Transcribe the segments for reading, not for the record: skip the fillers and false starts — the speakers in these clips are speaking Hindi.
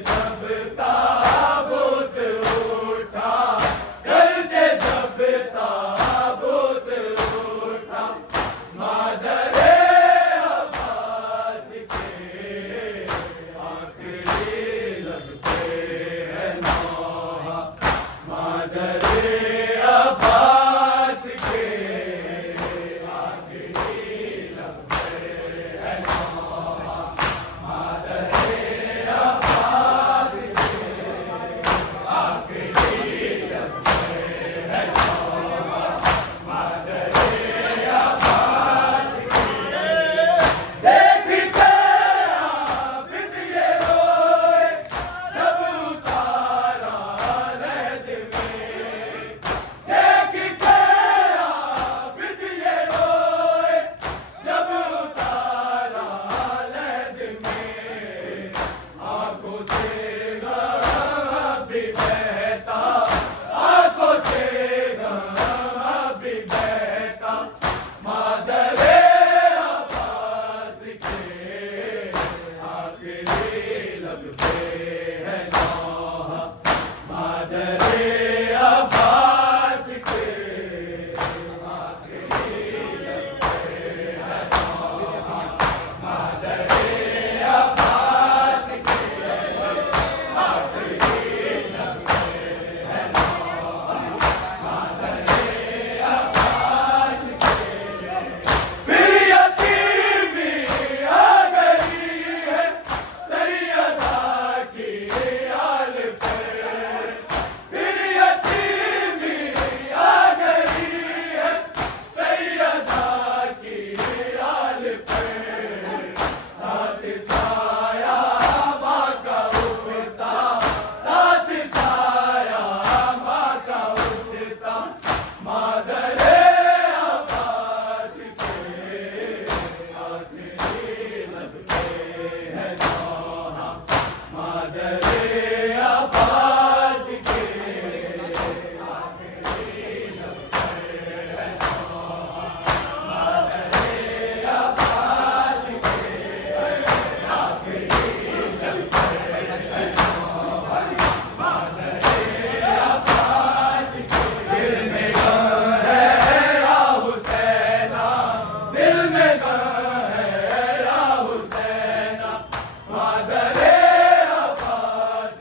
जब ताबूत उठा, घर से जब ताबूत उठा, मादरे अब्बास के आखिरी लगते हैं नौहा, मादरे अब्बास के आखिरी लगते हैं नौहा, मादरे अब्बास के आखिरी लगते हैं नौहा, मादरे अब्बास के। देखते आबिद ये रोए जब उतारा लहद में, देखते आबिद ये रोए जब उतारा लहद में, आंखों से गम भी बहता, आंखों से गम भी बहता, मादरे अब्बास के आखिरी लगते हैं नौहा, मादरे अब्बास के आखिरी लगते हैं नौहा, मादरे अब्बास के आखिरी लगते हैं नौहा, मादरे अब्बास के। फिर यतीमी आ गई है सैयदा की आल पर, फिर यतीमी आ गई है सैयदा की आल पर, साथ साया माँ का उठता, साथ साया माँ का उठता, मादरे अब्बास के आखिरी लगते हैं नौहा, मादरे अब्बास के आखिरी लगते हैं नौहा, मादरे अब्बास के आखिरी लगते हैं नौहा, मादरे अब्बास के। दिल में गम है या हुसैना, दिल में गम है या हुसैना, मादरे अब्बास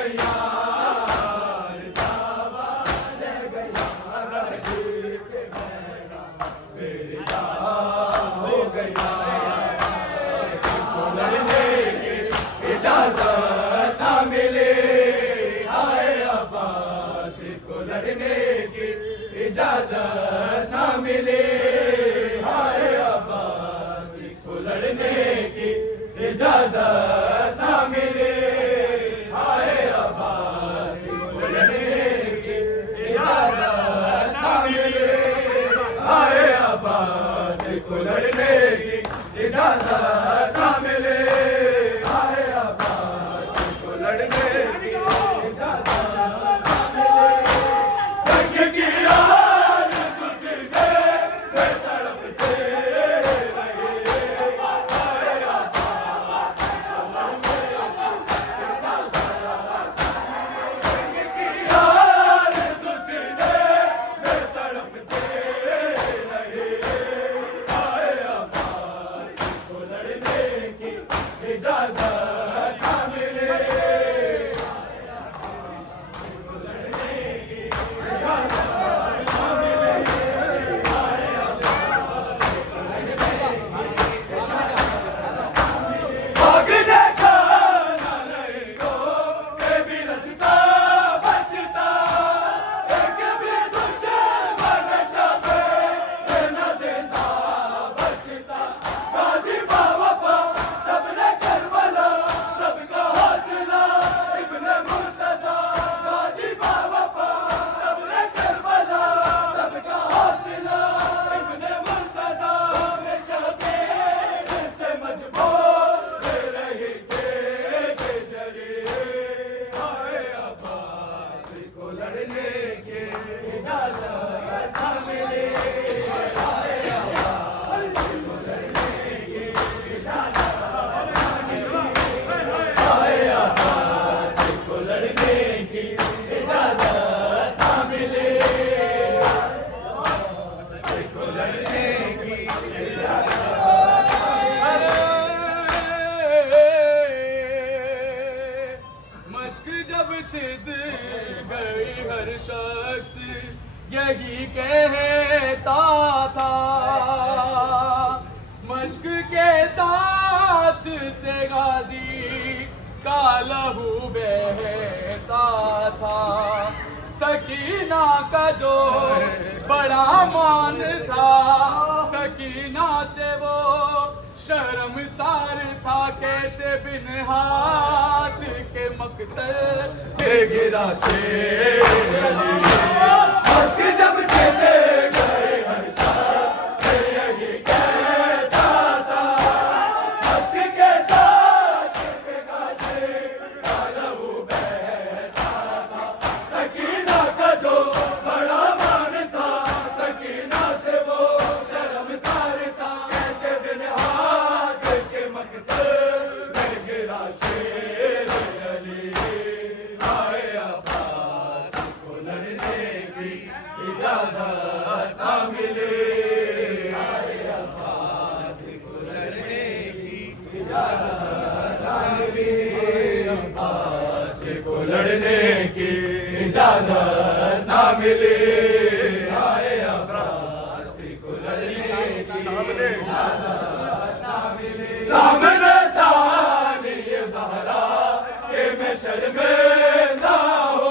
गया दावा ले गया बेटा हो गया को लड़ने की इजाजत ना मिले हाय अब्बास को लड़ने की इजाजत ना मिले हाय अब्बास को लड़ने की इजाजत ना मिले हाय अब्बास को लड़ने की इजाजत ना मिले हाय अब्बास को लड़ने की इजाजत ना मिले हाय अब्बास को लड़ने की इजाजत ना मिले जंग की आग गुजरने में तड़पते छिद गई हर शख्स यही कहता था मश्क के साथ से गाजी का लहू बहता था सकीना का जो बड़ा मान था सकीना से वो शर्मसार था कैसे बिन हाथ के मकतल पे गिरा मश्क जब चले गए हर साथ यही कहता था मश्क के साथ से गाजे का लहू बहता था सकीना का जो बड़ा मान था सकीना से वो शर्मसार था कैसे बिन हाथ के मकतल में गिरा शेर अली आए अब्बास को लड़ने की इजाजत ना मिले आए अब्बास को लड़ने की इजाजत ना मिले अब्बास को लड़ने की इजाजत ना मिले आए अब्बास को लड़ने की इजाजत ना मिले सामने सानी ज़हरा के मैं शर्मिंदा हो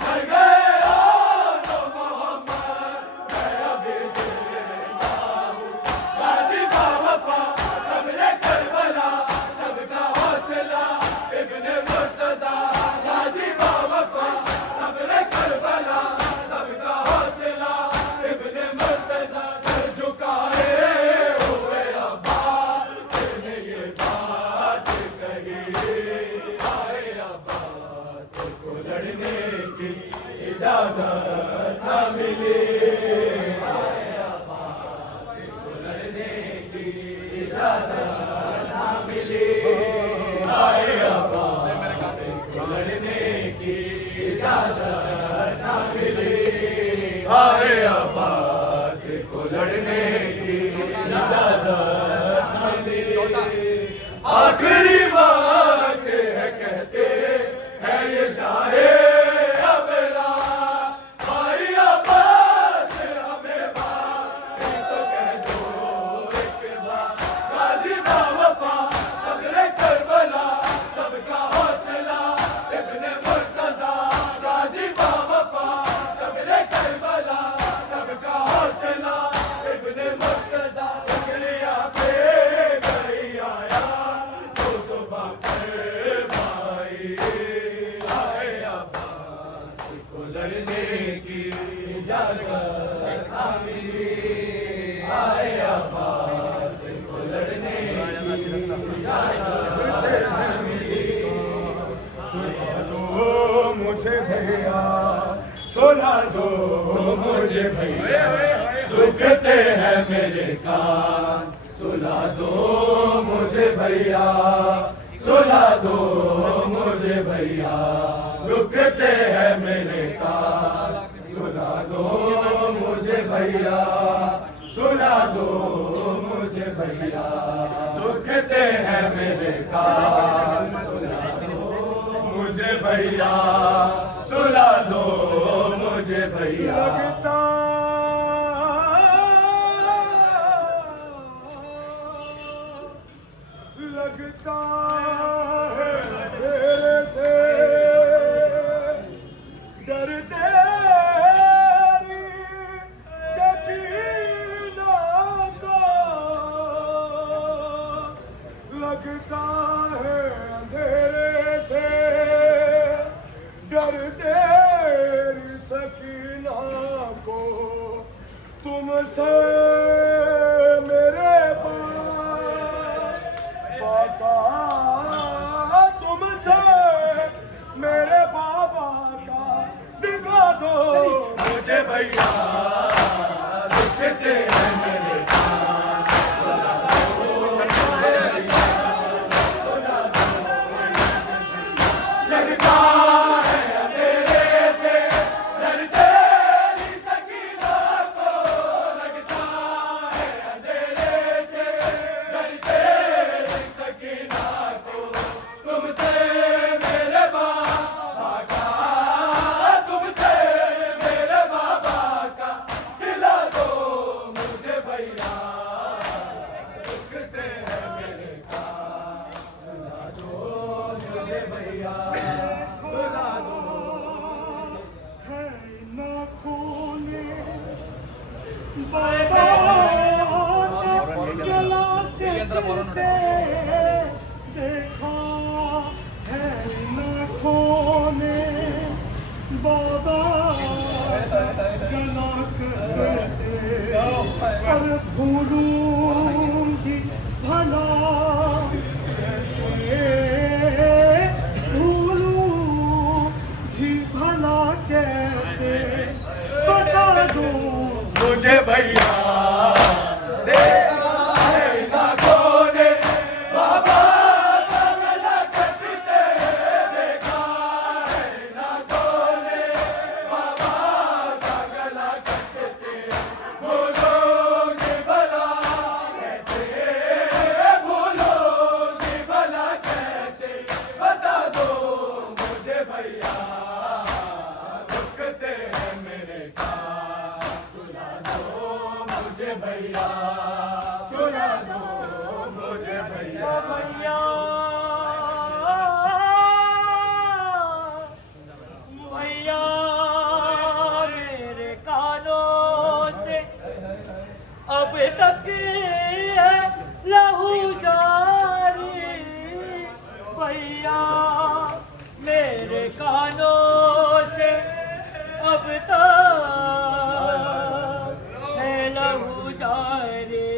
मर गए तो मोहम्मद मैं अभी जिंदा हूँ गाज़ी बावफ़ा सबने करबला सबका हौसला इब्ने मुर्तज़ा गाज़ी बावफ़ा सबने करबला सबका हौसला इब्ने मुर्तज़ा सर झुकाए हुए अब्बास ने ये बात कही आए अब्बास को लड़ने की इजाजत ना मिली आए अब्बास को लड़ने की इजाजत ना मिली आए अब्बास को लड़ने की इजाजत ना मिली आए अब्बास को लड़ने की इजाजत ना मिली आखिरी बात है कहते हैं ये मुझे भैया, सुला दो मुझे भैया, दुखते हैं मेरे कान, सुला दो मुझे भैया, सुला दो मुझे भैया, दुखते हैं मेरे कान, सुला दो मुझे भैया, सुला दो मुझे भैया, दुखते हैं मेरे कान, सुला दो मुझे भैया, सुला दो मुझे भैया। लगता है तेरे से डर तेरी सकीना का, लगता है अंधेरे से डर तेरी सकीना को, तुमसे मेरे तुमसे मेरे बाबा का दिखा दो मुझे भैया, दुखते हैं मेरे कान, सुला दो मुझे भैया, सुला दो। लगता है अंधेरे से डर तेरी सकीना को, लगता है अंधेरे से डर तेरी सकीना को, तुमसे मेरे बाबा का, तुमसे मेरे बाबा का दिला दो मुझे भैया, दुखते हैं मेरे कान, सुला दो मुझे भैया, सुला दो। है ना खोले बाबा जलाते देखा है नाखों ने बाबा गला करते, और भूलूंगी भला कैसे, भूलूंगी भला कैसे, बता दो मुझे भैया। भैया सुना दो मुझे भैया, भैया भैया मेरे कानों से अब तक लहू जारी, भैया मेरे कानों से अब तक लहू जारी,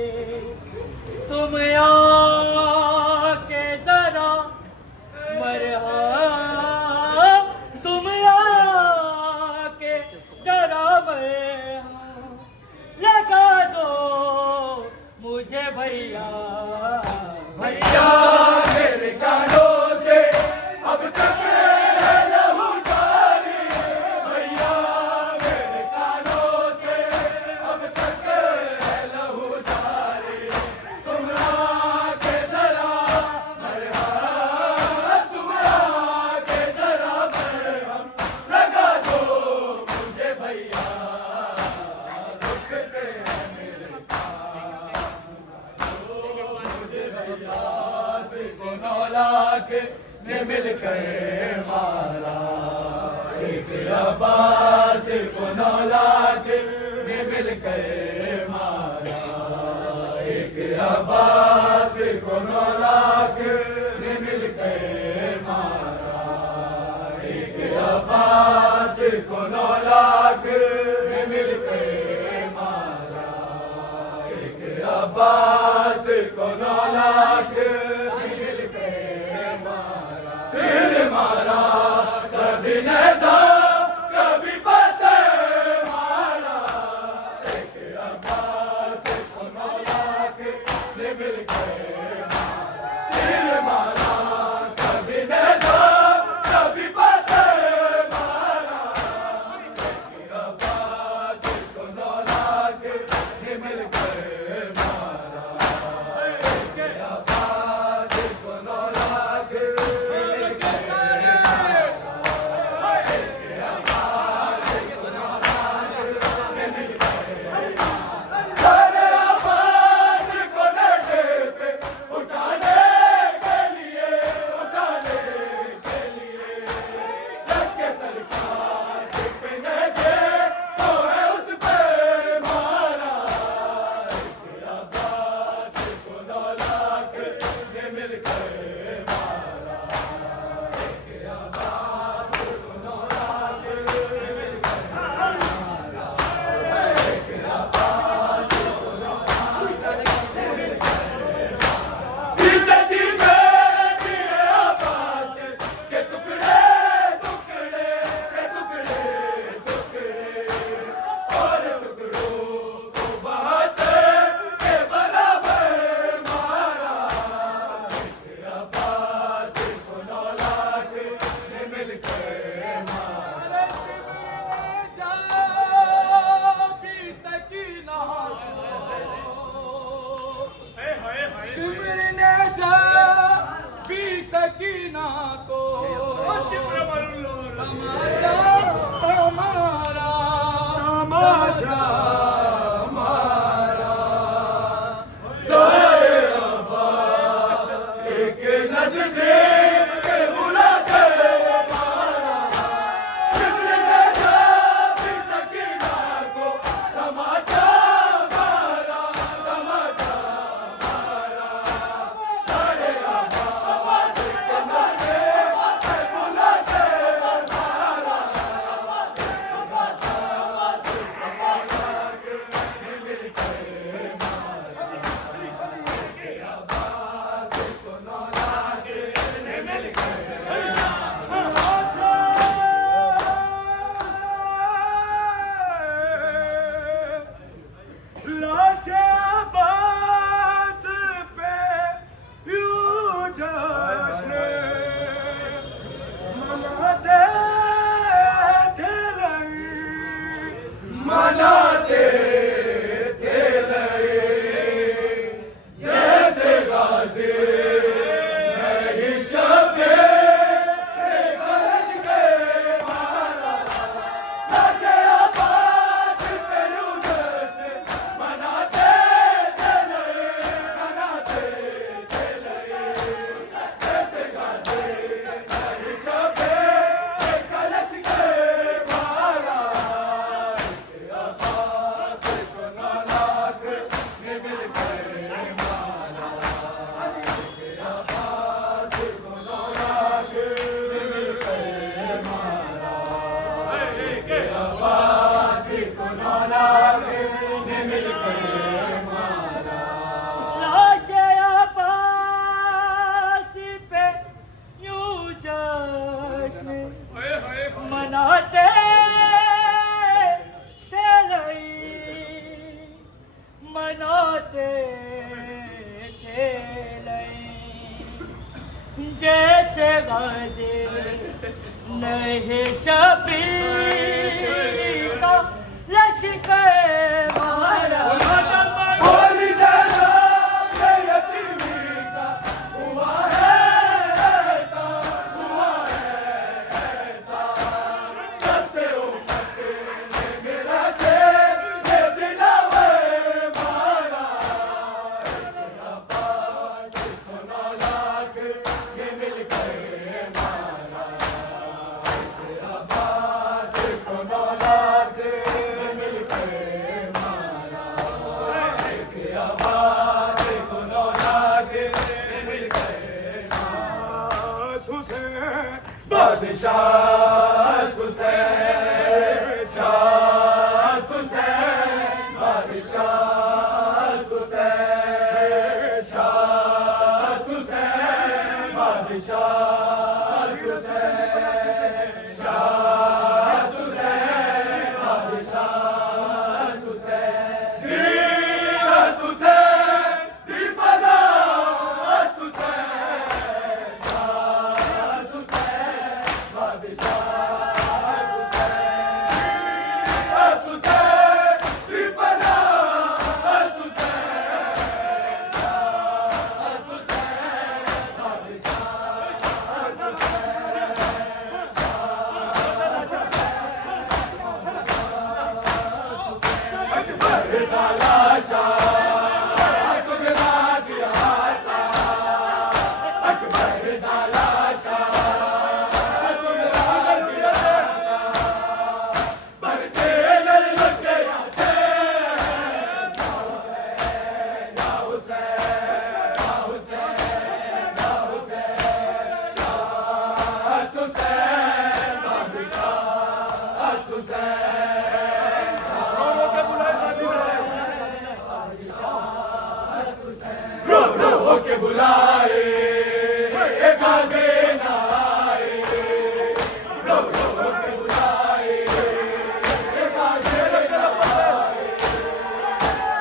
तुम आके जरा मरहम, तुम आके जरा मरहम लगा दो मुझे भैया, भैया मेरे कानों से अब तक लहू जारी, भैया मेरे कानों से अब तक लहू जारी, तुम आके जरा मरहम, तुम आके जरा मरहम लगा दो मुझे भैया, दुखते हैं मेरे मुझे भैया, से लाख ने मिलकर मारा, एक अब्बास को 9 लाख ने मिलकर मारा, एक अब्बास को 9 लाख ने मिलकर मारा, एक अब्बास को 9 लाख ने मिलकर मारा, एक अब्बास को 9 लाख ने मिलकर मारा, फिर मारा कभी न नहीं शबीर का लश्कर मारा होली जरा ये यतीमी का हुआ है ऐसा, हुआ है ऐसा। जब से उम्मत ने मेरा शेर ये दिलावर मारा, एक अब्बास को 9 लाख ये मिलकर मारा, एक अब्बास को 9 लाख ये मिलकर मारा, एक अब्बास को 9 लाख ये मिलकर मारा। हुसैन बादशाह हुसैन, शाह हुसैन बादशाह हुसैन, शाह हुसैन बादशाह हुसैन, शाह हुसैन बादशाह हुसैन। दीन हुसैन दीपदा हुसैन, शाह हुसैन बादशाह हुसैन। हुसैन दीपदा हुसैन, शाह हुसैन बादशाह अकबर तालाशा सुगना दिया सा, अकबर तालाशा सुगना दिया सा। बरछे ललक गया थे, या हुसैन या हुसैन या हुसैन या हुसैन, शाह हुसैन बादशाह हुसैन। रो रो के बुलाए ये गाज़े ना आए, रो रो के बुलाए ये गाज़े ना आए।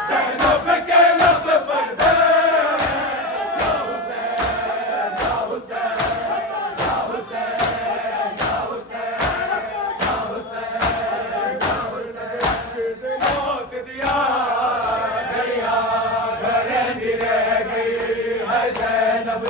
ज़ैनब के लब पर दे, या हुसैन या हुसैन या हुसैन या हुसैन या हुसैन या हुसैन। मौत दिया दरिया घरेंगी रह गई है ज़ैनब।